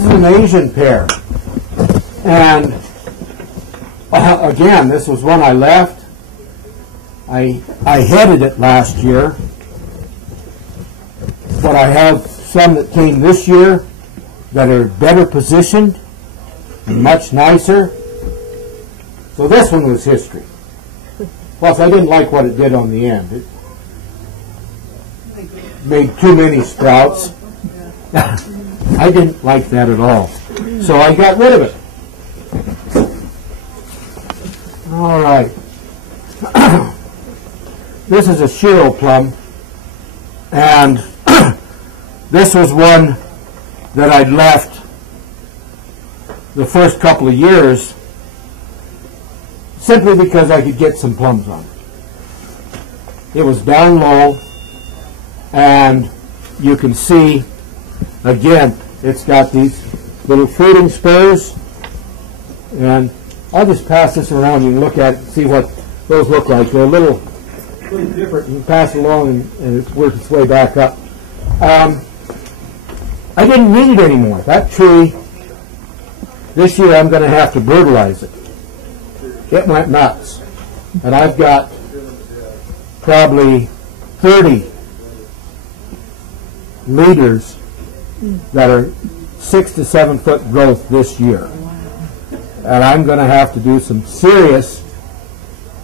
is an Asian pear. And again, this was one I left. I headed it last year. But I have some that came this year that are better positioned and much nicer. So this one was history. Plus, I didn't like what it did on the end. It made too many sprouts. I didn't like that at all. So I got rid of it. All right. This is a Shiro plum. And this was one that I'd left the first couple of years simply because I could get some plums on it. It was down low, and you can see, again, it's got these little fruiting spurs, and I'll just pass this around. You can look at it and see what those look like. They're a little different. You can pass it along, and it works its way back up. I didn't need it anymore. That tree, this year I'm going to have to brutalize it. It went nuts. And I've got probably 30 leaders that are 6 to 7 foot growth this year. And I'm going to have to do some serious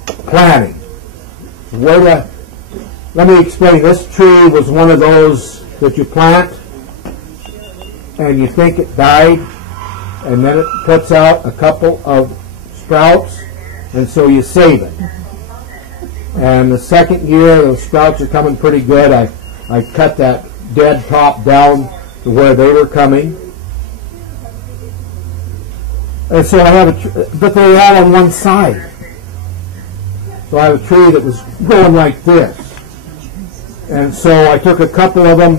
planting. Let me explain. This tree was one of those that you plant and you think it died, and then it puts out a couple of sprouts, and so you save it. And the second year, those sprouts are coming pretty good. I cut that dead top down to where they were coming. And so I have but they were all on one side. So I have a tree that was going like this. And so I took a couple of them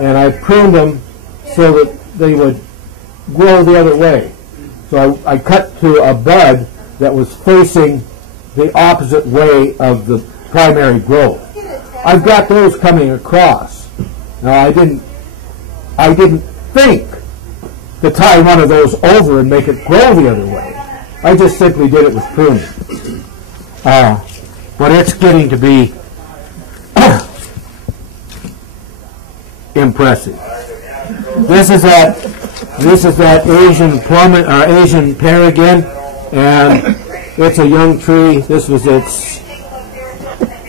and I pruned them so that they would grow the other way. So I cut to a bud that was facing the opposite way of the primary growth. I've got those coming across. Now I didn't think to tie one of those over and make it grow the other way. I just simply did it with pruning. But it's getting to be impressive. This is that Asian plum or Asian pear again, and it's a young tree. This was its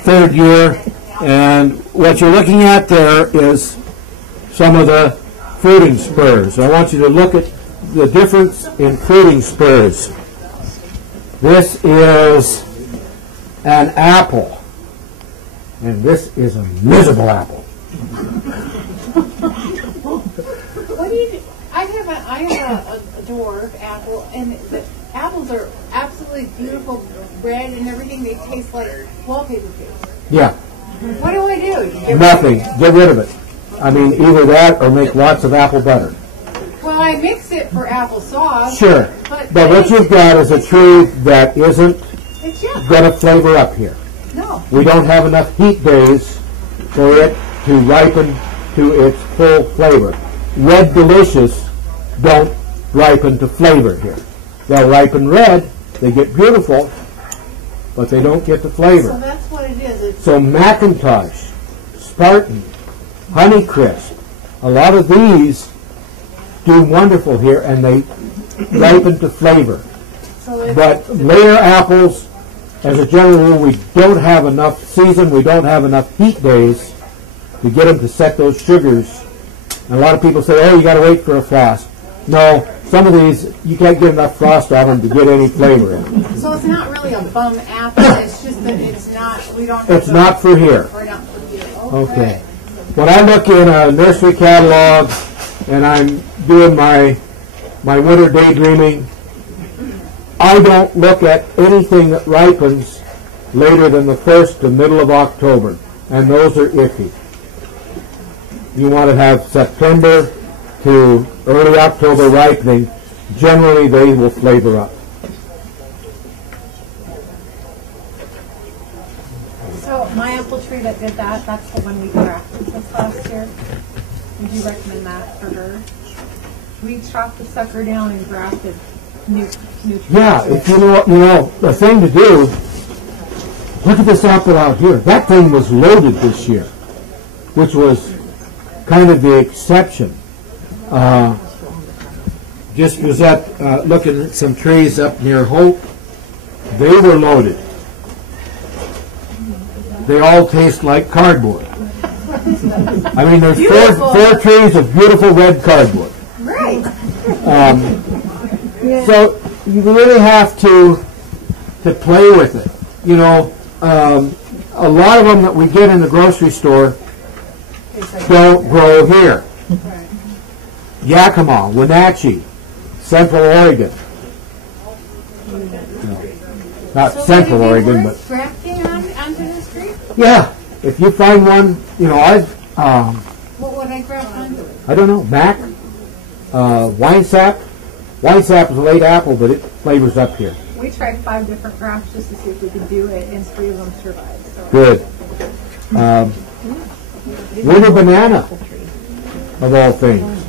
third year, and what you're looking at there is some of the fruiting spurs. I want you to look at the difference in fruiting spurs. This is an apple, and this is a miserable apple. What do you do? I have a dwarf apple, and the apples are absolutely beautiful, red and everything. They taste like wallpaper paste. Yeah. What do I do? Nothing. Get rid of it. I mean, either that or make lots of apple butter. Well, I mix it for applesauce. Sure. But what you've got is a tree that isn't going to flavor up here. No. We don't have enough heat days for it to ripen to its full flavor. Red Delicious don't ripen to flavor here. They'll ripen red, they get beautiful, but they don't get the flavor. So that's what it is. So Macintosh, Spartan, Honeycrisp, a lot of these do wonderful here, and they ripen to flavor. But layer apples, as a general rule, we don't have enough season, we don't have enough heat days to get them to set those sugars. And a lot of people say, oh, you got to wait for a frost. No, some of these, you can't get enough frost on them to get any flavor in them. So it's not really a bum apple, it's just that it's not, we don't have It's not for here. We're not for here. Okay. When I look in a nursery catalog and I'm doing my winter daydreaming, I don't look at anything that ripens later than the 1st to middle of October, and those are iffy. You want to have September to early October ripening. Generally, they will flavor up. So my apple tree that did that, that's the one we grafted this last year. Would you recommend that for her? We chopped the sucker down and grafted new trees. Yeah, if you know, the thing to do, look at this apple out here. That thing was loaded this year, which was kind of the exception. Just was at looking at some trees up near Hope. They were loaded. They all taste like cardboard. I mean, there's four trees of beautiful red cardboard. Right. So you really have to play with it. You know, a lot of them that we get in the grocery store don't grow here. Yakima, Wenatchee, Central Oregon. No, not Central Oregon, but grafting onto this tree? yeah. If you find one, you know, What would I graft onto it? I don't know, Mac, wine sap. Wine sap is a late apple, but it flavors up here. We tried 5 different grafts just to see if we could do it, and 3 of them survived. So. Good. Winter banana, of all things.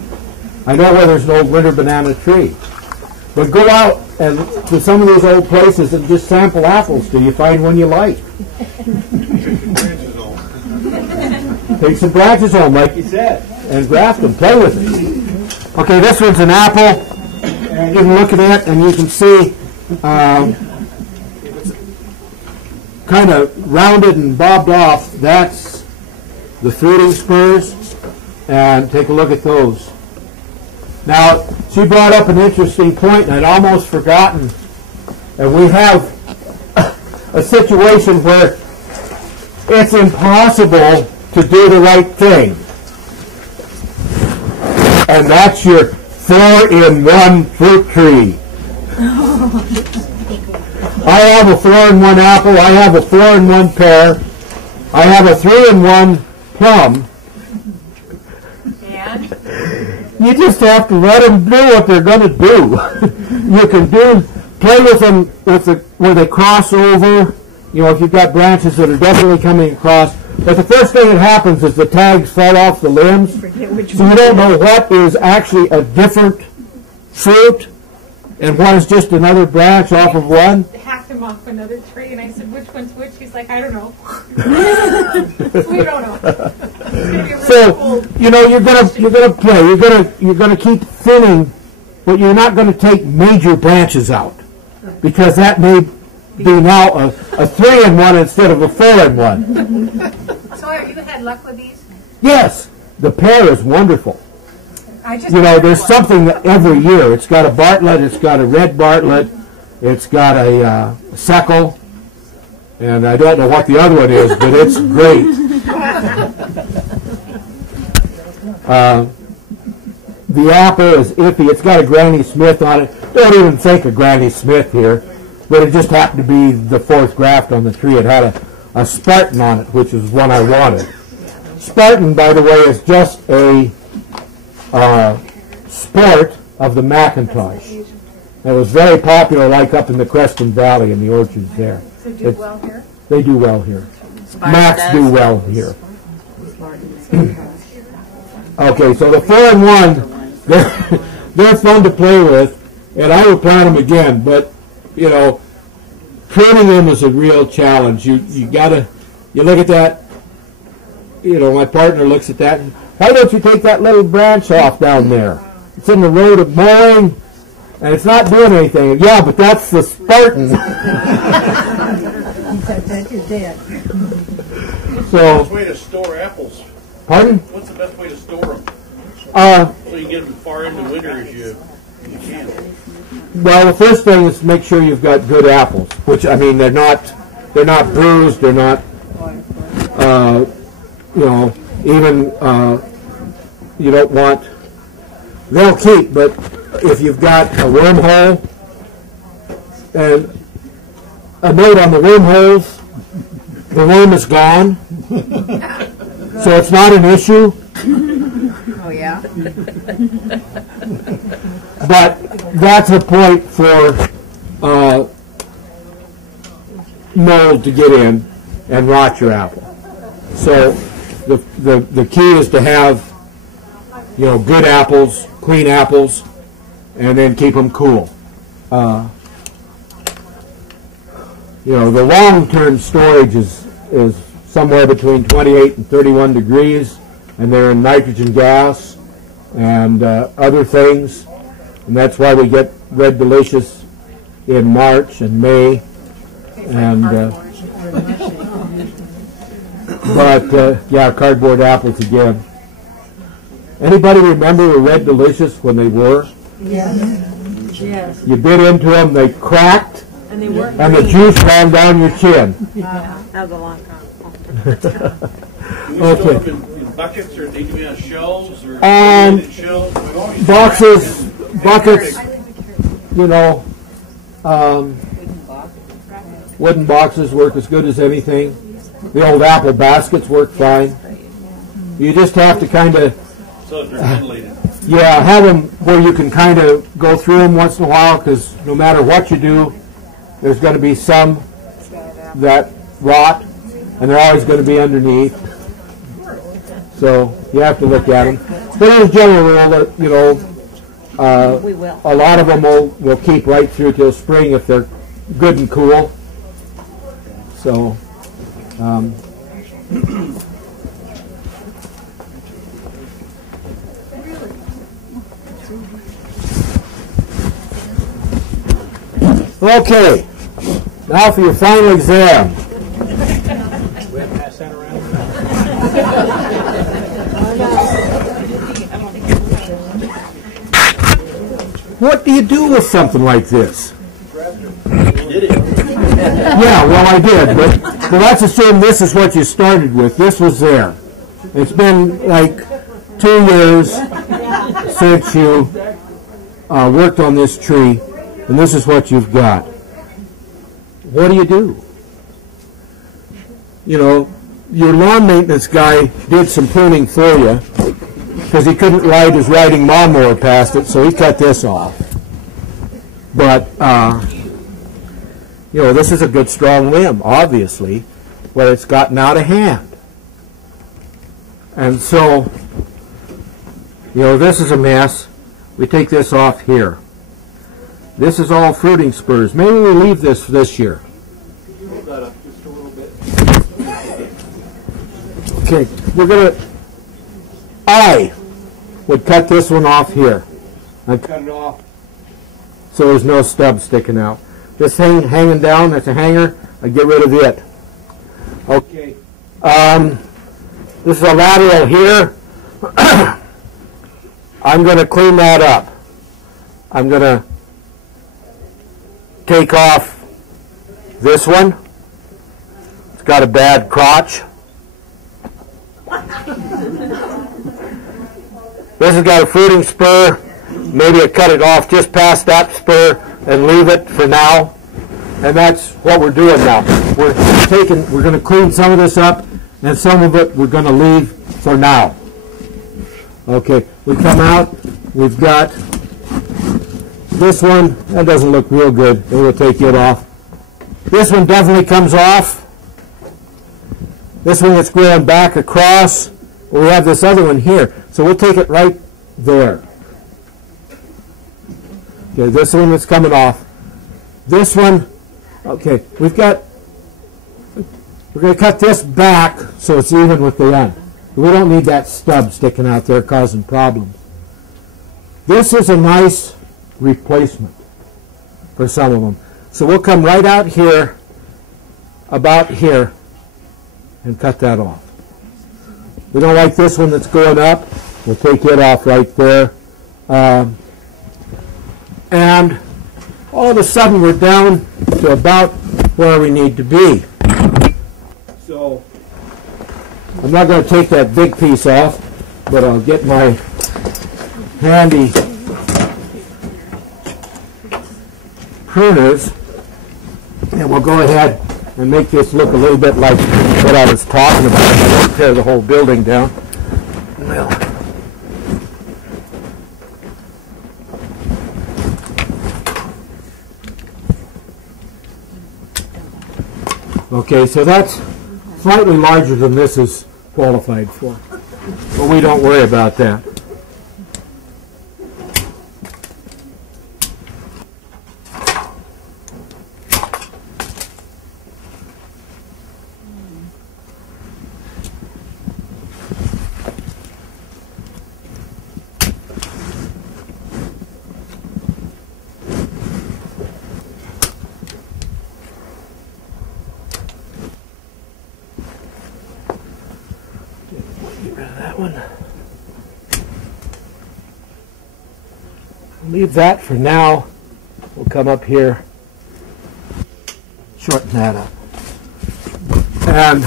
I know where there's an old winter banana tree. But go out and to some of these old places and just sample apples till you find one you like. Take some branches home, like you said, and graft them. Play with it. Okay, this one's an apple. You can look at it and you can see kind of rounded and bobbed off. That's the fruiting spurs. And take a look at those. Now, she brought up an interesting point, and I'd almost forgotten. And we have a situation where it's impossible to do the right thing. And that's your 4-in-1 fruit tree. I have a 4-in-1 apple, I have a 4-in-1 pear, I have a 3-in-1 plum. And? You just have to let them do what they're going to do. You can play with them where they cross over, you know, if you've got branches that are definitely coming across. But the first thing that happens is the tags fall off the limbs. So you don't know what is actually a different fruit and what is just another branch off of one. Hacked him off another tree, and I said, "Which one's which?" He's like, "I don't know." We don't know. So you know you're gonna play. You're gonna keep thinning, but you're not going to take major branches out because that may be now a 3-in-1 instead of a 4-in-1. So you had luck with these? Yes, the pear is wonderful. I just You know, there's something every year. It's got a Bartlett, it's got a red Bartlett, it's got a Seckle, and I don't know what the other one is, but it's great. The apple is iffy. It's got a Granny Smith on it. Don't even think of Granny Smith here, but it just happened to be the 4th graft on the tree. It had a Spartan on it, which is one I wanted. Spartan, by the way, is just a sport of the Macintosh. It was very popular, like up in the Creston Valley in the orchards there. So do well here? They do well here. Macs do well here. Okay, so the 4-in-1, they're fun to play with, and I would plant them again, but, you know, pruning them is a real challenge. You look at that, you know, my partner looks at that, and why don't you take that little branch off down there? It's in the road of mowing, and it's not doing anything. Yeah, but that's the Spartan. That you're dead. So, What's the best way to store apples? pardon? What's the best way to store them? So you get them far into winter as you can. Well, the first thing is to make sure you've got good apples, which, I mean, they're not bruised, they're not, you know, even, you don't want, they'll keep, but if you've got a wormhole, and a note on the wormholes, the worm is gone, so it's not an issue. Oh, yeah? But that's a point for mold to get in and rot your apple. So the key is to have, you know, good apples clean apples, and then keep them cool. You know, the long-term storage is somewhere between 28 and 31 degrees, and they're in nitrogen gas and other things, and that's why we get Red Delicious in March and May. And yeah, cardboard apples again. Anybody remember the Red Delicious when they were? Yes. Yes. You bit into them, they cracked, And they weren't and the juice ran down your chin. Yeah, that was a long time. Do we store Okay. them in buckets, or need to be on shelves, or Um, shelves? We've always- Boxes, buckets, you know, wooden boxes work as good as anything. The old apple baskets work fine. You just have to kind of, So they're ventilated. yeah, have them where you can kind of go through them once in a while, because no matter what you do, there's going to be some that rot, and they're always going to be underneath. So you have to look at them. But as a general rule, that, you know, We will. a lot of them will keep right through till spring if they're good and cool. So, okay, now for your final exam. What do you do with something like this? Did it? Yeah, well, I did, but let's assume this is what you started with. This was there. It's been like 2 years since you worked on this tree, and this is what you've got. What do you do? You know, your lawn maintenance guy did some pruning for you because he couldn't ride his riding lawnmower past it, so he cut this off. But, you know, this is a good strong limb, obviously, but it's gotten out of hand. And so, you know, this is a mess. We take this off here. This is all fruiting spurs. Maybe we leave this year. Okay, we're going to, I would cut this one off here. I'd cut it off so there's no stub sticking out. This thing hanging down, that's a hanger, I get rid of it. Okay. This is a lateral here. I'm going to clean that up. I'm going to take off this one. It's got a bad crotch. This has got a fruiting spur. Maybe I cut it off just past that spur and leave it for now. And that's what we're doing now. We're going to clean some of this up, and some of it we're going to leave for now. Okay, we come out, we've got this one, that doesn't look real good, then we'll take it off. This one definitely comes off. This one that's growing back across, we have this other one here, so we'll take it right there. Okay, this one that's coming off. This one, okay, we're going to cut this back so it's even with the end. We don't need that stub sticking out there causing problems. This is a nice replacement for some of them. So we'll come right out here, about here, and cut that off. We don't like this one that's going up. We'll take it off right there. And all of a sudden we're down to about where we need to be. So I'm not going to take that big piece off, but I'll get my handy pruners, and we'll go ahead and make this look a little bit like what I was talking about. I won't tear the whole building down. Well, okay, so that's slightly larger than this is qualified for, but we don't worry about that. leave that for now. We'll come up here, shorten that up. And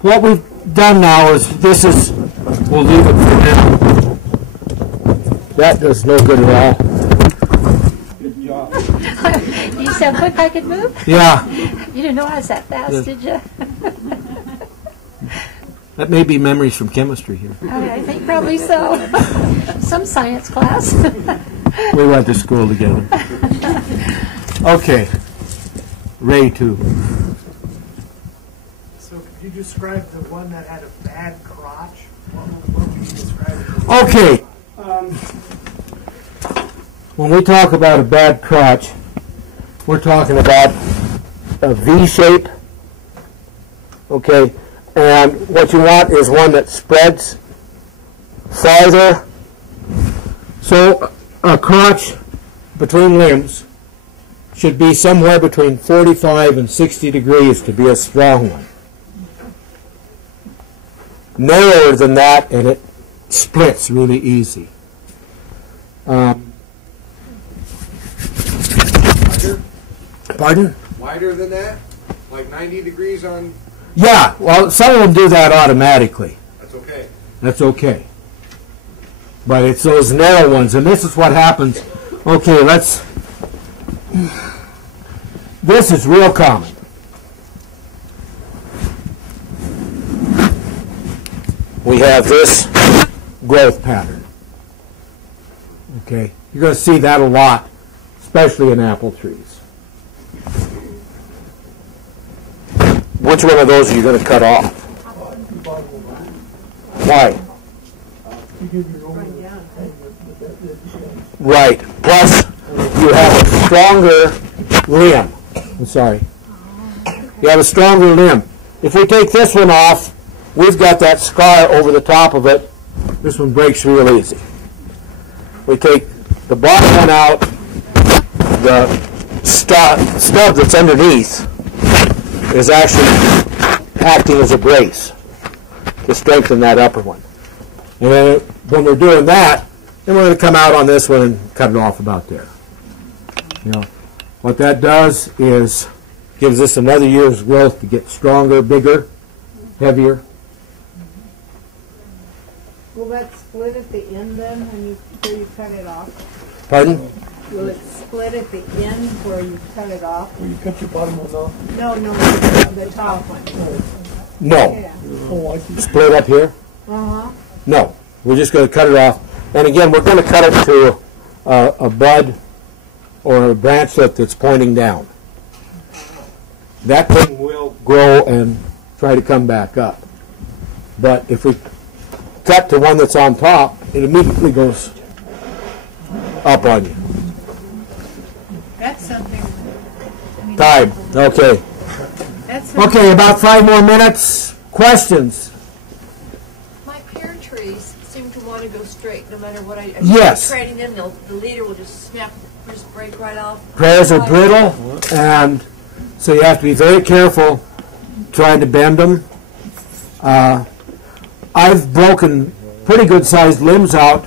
what we've done now is, we'll leave it for now. That does no good at all. Good job. You see how quick I could move? Yeah. You didn't know I was that fast, did you? That may be memories from chemistry here. I think probably so. Some science class. We went to school together. Okay. Ray 2. So could you describe the one that had a bad crotch? What would you describe it as? Okay. When we talk about a bad crotch, we're talking about a V shape. Okay. And what you want is one that spreads farther. So a crotch between limbs should be somewhere between 45 and 60 degrees to be a strong one. Narrower than that, and it splits really easy. Pardon? Wider than that? Like 90 degrees on... Yeah, well, some of them do that automatically. That's okay. That's okay. But it's those narrow ones, and this is what happens. Okay, this is real common. We have this growth pattern. Okay, you're going to see that a lot, especially in apple trees. Which one of those are you going to cut off? Why? Right. Plus, you have a stronger limb. I'm sorry. You have a stronger limb. If we take this one off, we've got that scar over the top of it. This one breaks real easy. We take the bottom one out, the stub that's underneath is actually acting as a brace to strengthen that upper one. And then when we're doing that, then we're going to come out on this one and cut it off about there. You know, what that does is gives us another year's growth to get stronger, bigger, heavier. Will that split at the end then when you cut it off? Pardon? Will it split at the end where you cut it off? Where you cut your bottom one off? No, the top one. No. Yeah. Oh, I see. Split up here? Uh-huh. No. We're just going to cut it off. And again, we're going to cut it to a bud or a branchlet that's pointing down. That thing will grow and try to come back up. But if we cut to one that's on top, it immediately goes up on you. That's something. Time. Okay. That's something. Okay, about 5 more minutes. Questions? My pear trees seem to want to go straight no matter what I keep Yes. training them. The leader will just just break right off. Pears are brittle, and so you have to be very careful trying to bend them. I've broken pretty good sized limbs out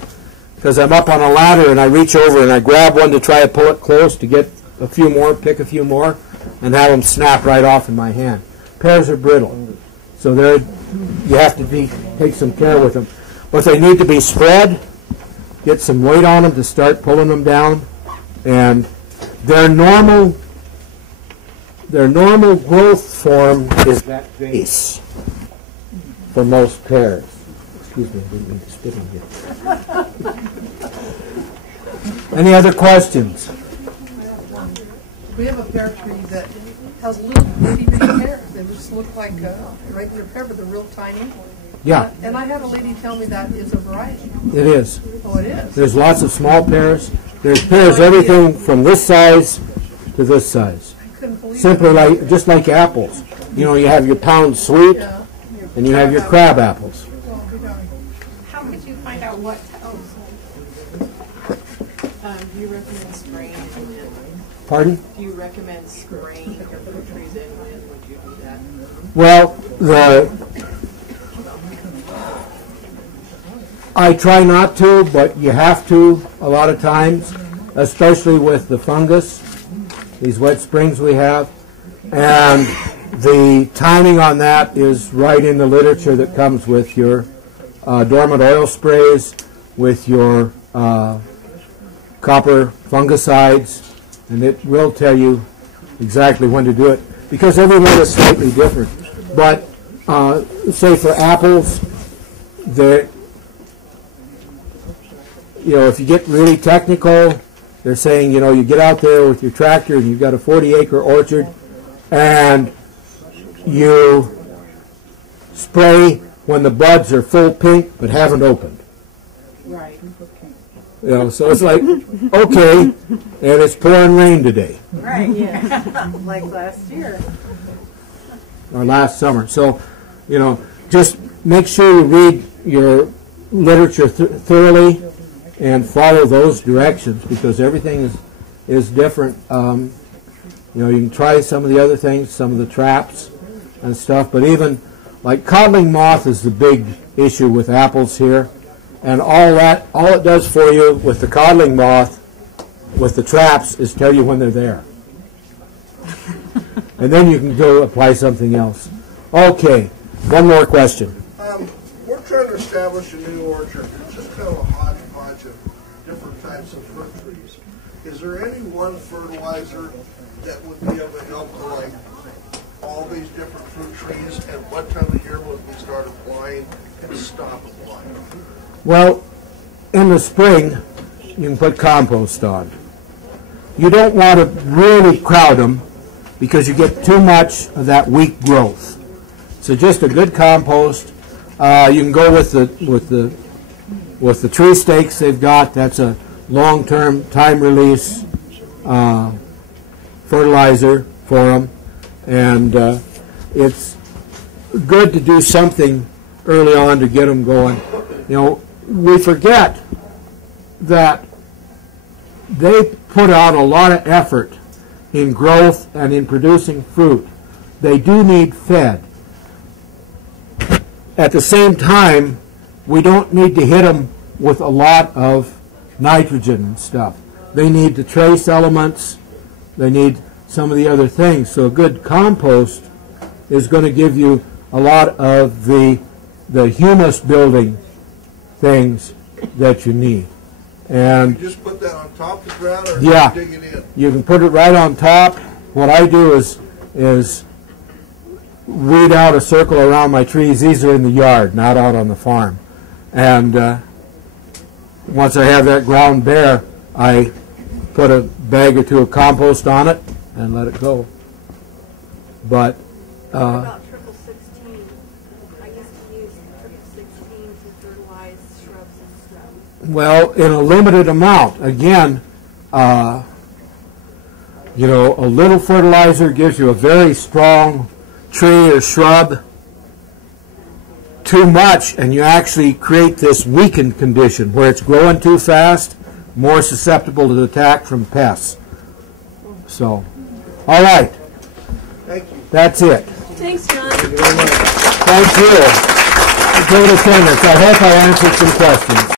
because I'm up on a ladder and I reach over and I grab one to try to pull it close to get a few more, pick a few more, and have them snap right off in my hand. Pears are brittle, so you have to take some care with them. But they need to be spread, get some weight on them to start pulling them down, and their normal growth form is that base for most pears. Excuse me, I didn't mean to spit on you. Any other questions? We have a pear tree that has little bitty pears. They just look like a regular pear, but they're real tiny. Yeah, And I had a lady tell me that is a variety. it is. Oh, it is? There's lots of small pears. There's pears everything from this size to this size. I couldn't believe Simply it. just like apples. You know, you have your pound sweet Yeah. and you have your crab apples. How could you find out what? Do you recommend spraying it in? Pardon? Do you recommend spraying your fruit trees in? When would you do that? I try not to, but you have to a lot of times, especially with the fungus, these wet springs we have. And the timing on that is right in the literature that comes with your dormant oil sprays, with your copper fungicides, and it will tell you exactly when to do it, because everyone is slightly different. But say for apples, if you get really technical, they're saying, you get out there with your tractor and you've got a 40-acre orchard, and you spray when the buds are full pink but haven't opened. Right. So it's like, okay, and it's pouring rain today. Right, yeah. Like last year. Or last summer. So, just make sure you read your literature thoroughly and follow those directions, because everything is different. You can try some of the other things, some of the traps and stuff, but even like codling moth is the big issue with apples here. And all it does for you with the codling moth, with the traps, is tell you when they're there. And then you can go apply something else. Okay, one more question. We're trying to establish a new orchard. It's just kind of a hodgepodge of different types of fruit trees. Is there any one fertilizer that would be able to help to like all these different fruit trees, and what time of year would we start applying and stop applying? Well, in the spring, you can put compost on. You don't want to really crowd them, because you get too much of that weak growth. So just a good compost. You can go with the tree stakes they've got. That's a long-term time release fertilizer for them, and it's good to do something early on to get them going. We forget that they put out a lot of effort in growth and in producing fruit. They do need fed. At the same time, we don't need to hit them with a lot of nitrogen and stuff. They need the trace elements. They need some of the other things. So a good compost is going to give you a lot of the humus building things that you need. And you just put that on top of the ground, or yeah, dig it in? You can put it right on top. What I do is weed out a circle around my trees. These are in the yard, not out on the farm. And once I have that ground bare, I put a bag or two of compost on it and let it go. But what about 16? I guess you use 16 to fertilize shrubs and stuff. well, in a limited amount. Again, a little fertilizer gives you a very strong tree or shrub. Too much, and you actually create this weakened condition where it's growing too fast, more susceptible to attack from pests. So, all right. Thank you. That's it. Thanks, John. Thank you very much. Thank you. Great attendance. I hope I answered some questions.